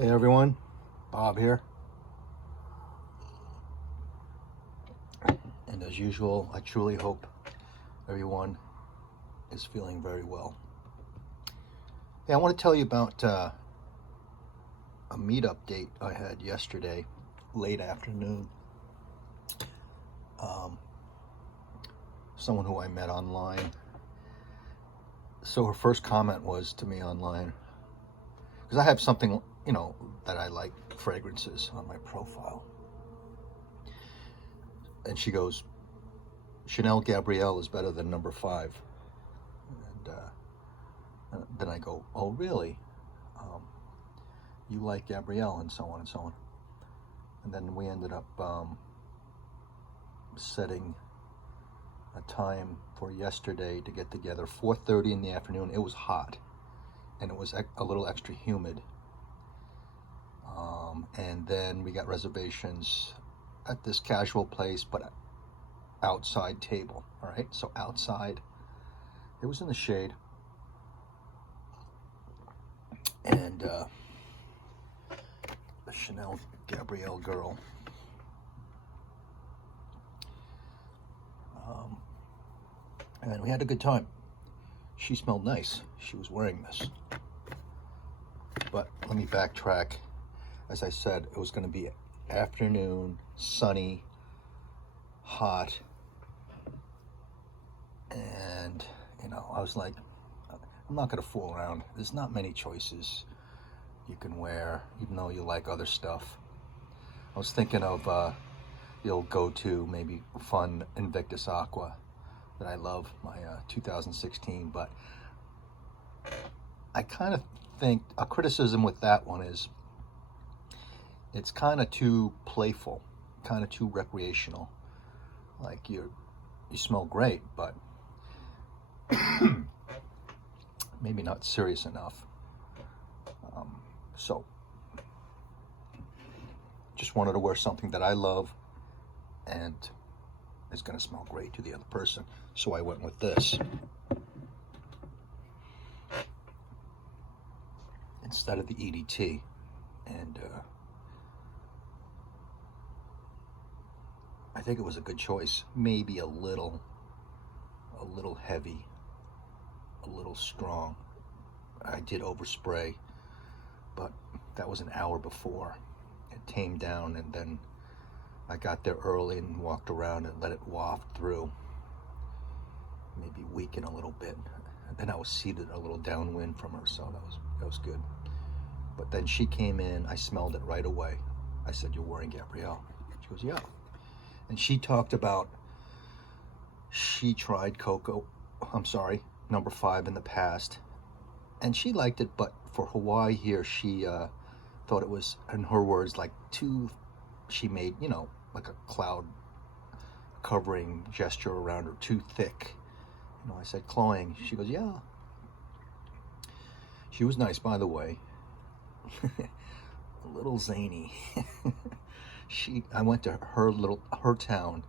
Hey everyone, Bob here. And as usual, I truly hope everyone is feeling very well. Hey, I want to tell you about a meetup date I had yesterday, late afternoon. Someone who I met online. So her first comment was to me online, because I have something, that I like, fragrances on my profile. And she goes, Chanel Gabrielle is better than number 5. And then I go, oh really? You like Gabrielle, and so on and so on. And then we ended up setting a time for yesterday to get together, 4:30 in the afternoon. It was hot, and it was a little extra humid. And then we got reservations at this casual place, but outside table. All right, so outside, it was in the shade, and the Chanel Gabrielle girl, and we had a good time. She smelled nice. She was wearing this. But let me backtrack. As I said, it was going to be afternoon, sunny, hot, and I was like, I'm not going to fool around. There's not many choices you can wear, even though you like other stuff. I was thinking of the old go-to, maybe fun Invictus Aqua that I love, my 2016, but I kind of think a criticism with that one is it's kind of too playful, kind of too recreational. Like you smell great, but maybe not serious enough. So just wanted to wear something that I love and is going to smell great to the other person. So I went with this instead of the EDT. And I think it was a good choice. Maybe a little heavy, a little strong. I did overspray, but that was an hour before. It tamed down, and then I got there early and walked around and let it waft through, maybe weaken a little bit. And then I was seated a little downwind from her, so that was good. But then she came in, I smelled it right away. I said, "You're wearing Gabrielle?" She goes, "Yeah." And she talked about, she tried number 5 in the past, and she liked it, but for Hawaii here, she thought it was, in her words, like she made, like a cloud covering gesture around her, too thick. I said, cloying. She goes, yeah. She was nice, by the way. A little zany. I went to her town,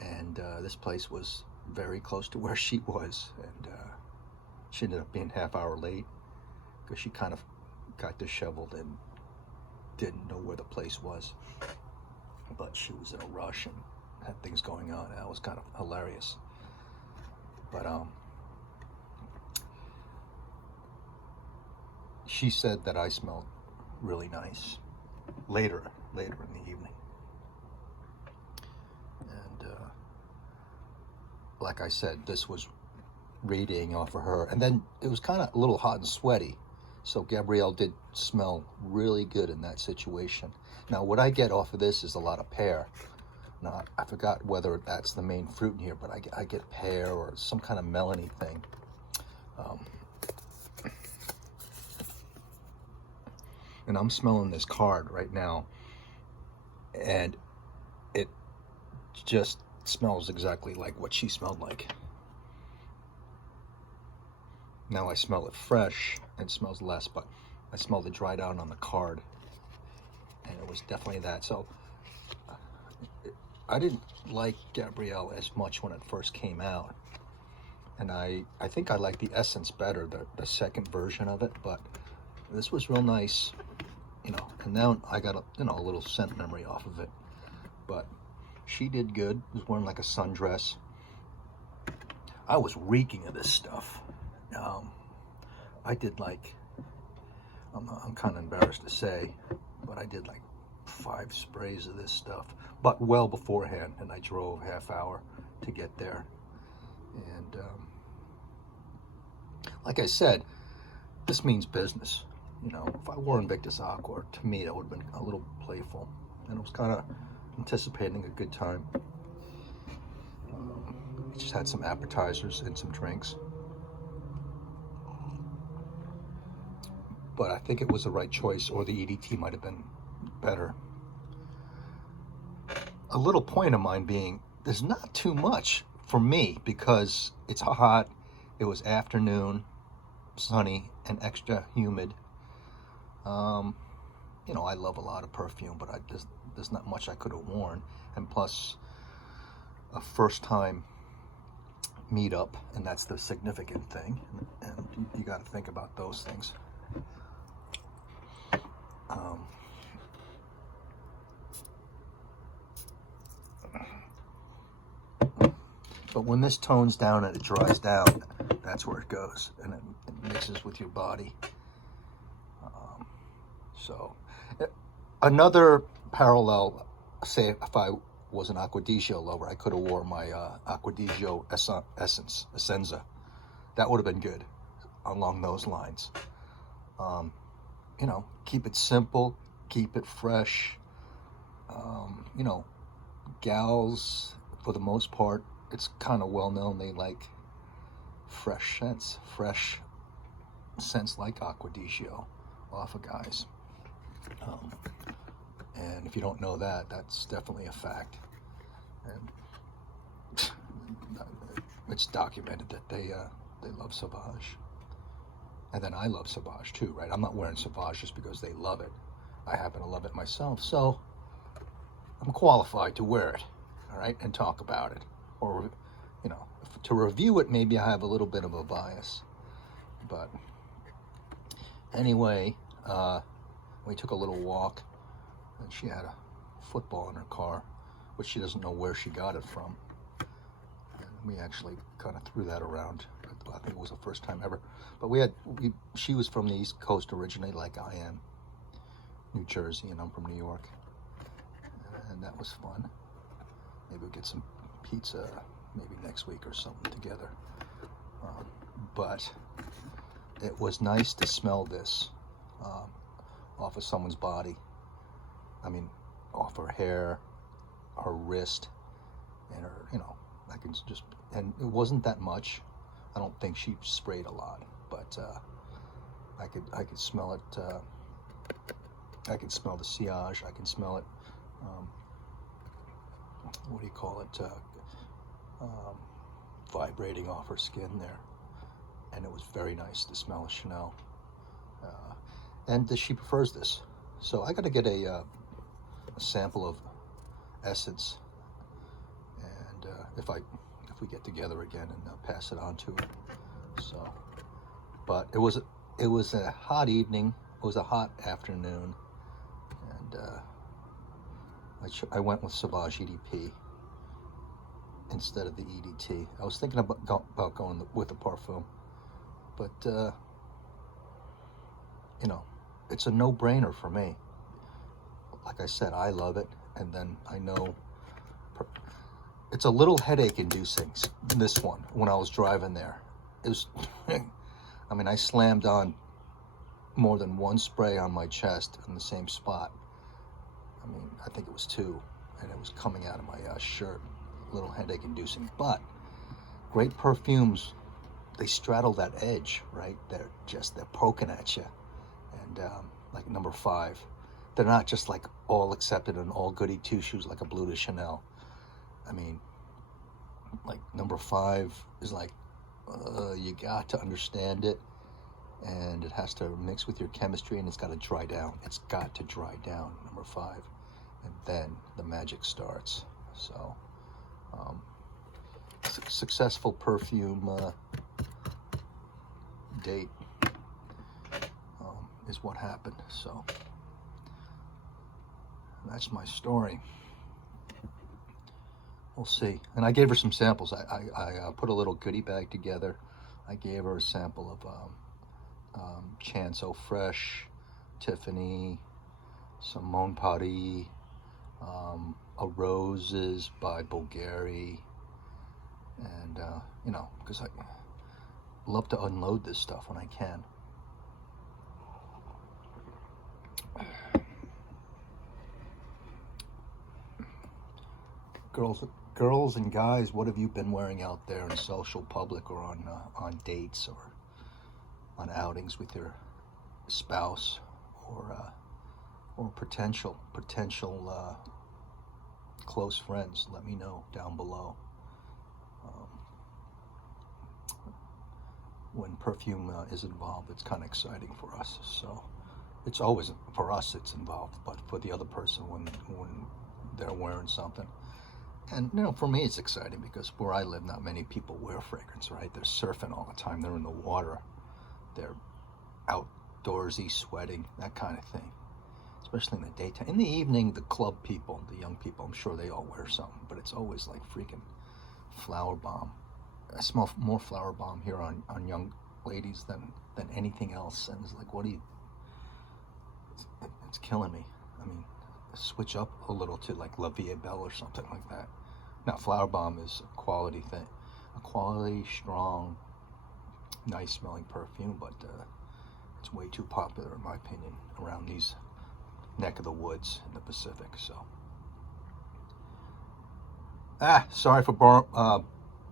and this place was very close to where she was, and she ended up being half hour late because she kind of got disheveled and didn't know where the place was. But she was in a rush and had things going on. That was kind of hilarious. But she said that I smelled really nice later in the evening. And like I said, this was radiating off of her. And then it was kind of a little hot and sweaty. So Gabrielle did smell really good in that situation. Now, what I get off of this is a lot of pear. Now, I forgot whether that's the main fruit in here, but I get pear or some kind of melony thing. And I'm smelling this card right now, and it just smells exactly like what she smelled like. Now I smell it fresh and it smells less, but I smelled it dried out on the card, and it was definitely that. So I didn't like Gabrielle as much when it first came out, and I think I like the Essence better, the second version of it, but this was real nice. you know, and now I got a little scent memory off of it. But she did good. Was wearing like a sundress. I was reeking of this stuff. I did like, I'm kind of embarrassed to say, but I did like 5 sprays of this stuff, but well beforehand, and I drove half hour to get there. And like I said, this means business. You know, if I wore Invictus Aqua, to me that would have been a little playful, and it was kind of anticipating a good time. We just had some appetizers and some drinks, but I think it was the right choice, or the EDT might have been better. A little point of mine being, there's not too much for me because it's hot. It was afternoon, sunny, and extra humid. You know, I love a lot of perfume, but there's not much I could have worn. And plus, a first time meetup, and that's the significant thing. And you got to think about those things. But when this tones down and it dries down, that's where it goes, and it mixes with your body. So, another parallel, say if I was an Acquadigio lover, I could have wore my Acquadigio Essenza. That would have been good along those lines. You know, keep it simple, keep it fresh. You know, gals, for the most part, it's kind of well known they like fresh scents like Acquadigio off of guys. And if you don't know that, that's definitely a fact. And it's documented that they love Sauvage. And then I love Sauvage too, right? I'm not wearing Sauvage just because they love it. I happen to love it myself, so I'm qualified to wear it, all right, and talk about it. Or, you know, to review it, maybe I have a little bit of a bias. But anyway, we took a little walk, and she had a football in her car, which she doesn't know where she got it from. And we actually kind of threw that around. I think it was the first time ever. But she was from the East Coast originally, like I am, New Jersey, and I'm from New York. And that was fun. Maybe we'll get some pizza maybe next week or something together. But it was nice to smell this off of someone's body. I mean, off her hair, her wrist, and her, you know, I can just, and it wasn't that much. I don't think she sprayed a lot, but I could smell it. I can smell the sillage. I can smell it. What do you call it? Vibrating off her skin there, and it was very nice to smell of Chanel. And she prefers this, so I got to get a sample of Essence, and if we get together again, and pass it on to her. So, but it was a hot evening. It was a hot afternoon, and I went with Sauvage edp instead of the EDT. I was thinking about going with the Parfum, but you know, it's a no-brainer for me. Like I said, I love it, and then I know it's a little headache-inducing, this one, when I was driving there. It was, I mean, I slammed on more than one spray on my chest in the same spot. I mean, I think it was 2, and it was coming out of my shirt. A little headache-inducing, but great perfumes, they straddle that edge, right? They're poking at you. And like number 5, they're not just like all accepted and all goody two-shoes like a Bleu de Chanel. I mean, like number 5 is like, you got to understand it, and it has to mix with your chemistry, and it's got to dry down. It's got to dry down, number 5, and then the magic starts. So, successful perfume date is what happened. So, that's my story. We'll see. And I gave her some samples. I put a little goodie bag together. I gave her a sample of Chance Eau Fresh, Tiffany, some Mon Paris, a Roses by Bulgari, and you know, because I love to unload this stuff when I can. Girls and guys, what have you been wearing out there in social public, or on dates, or on outings with your spouse, or potential close friends? Let me know down below. When perfume is involved, it's kind of exciting for us. So it's always, for us it's involved, but for the other person, when they're wearing something. And, you know, for me it's exciting because where I live, not many people wear fragrance, right? They're surfing all the time. They're in the water. They're outdoorsy, sweating, that kind of thing, especially in the daytime. In the evening, the club people, the young people, I'm sure they all wear something, but it's always like freaking flower bomb. I smell more flower bomb here on young ladies than anything else. And it's like, what do you... It's killing me. I mean, switch up a little to like La Vie Belle or something like that. Now, flower bomb is a quality thing, a quality, strong, nice smelling perfume, but it's way too popular, in my opinion, around these neck of the woods in the Pacific. So, sorry for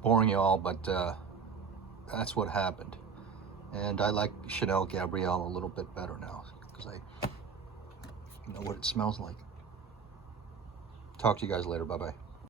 boring you all, but that's what happened. And I like Chanel Gabrielle a little bit better now because I know what it smells like. Talk to you guys later. Bye-bye.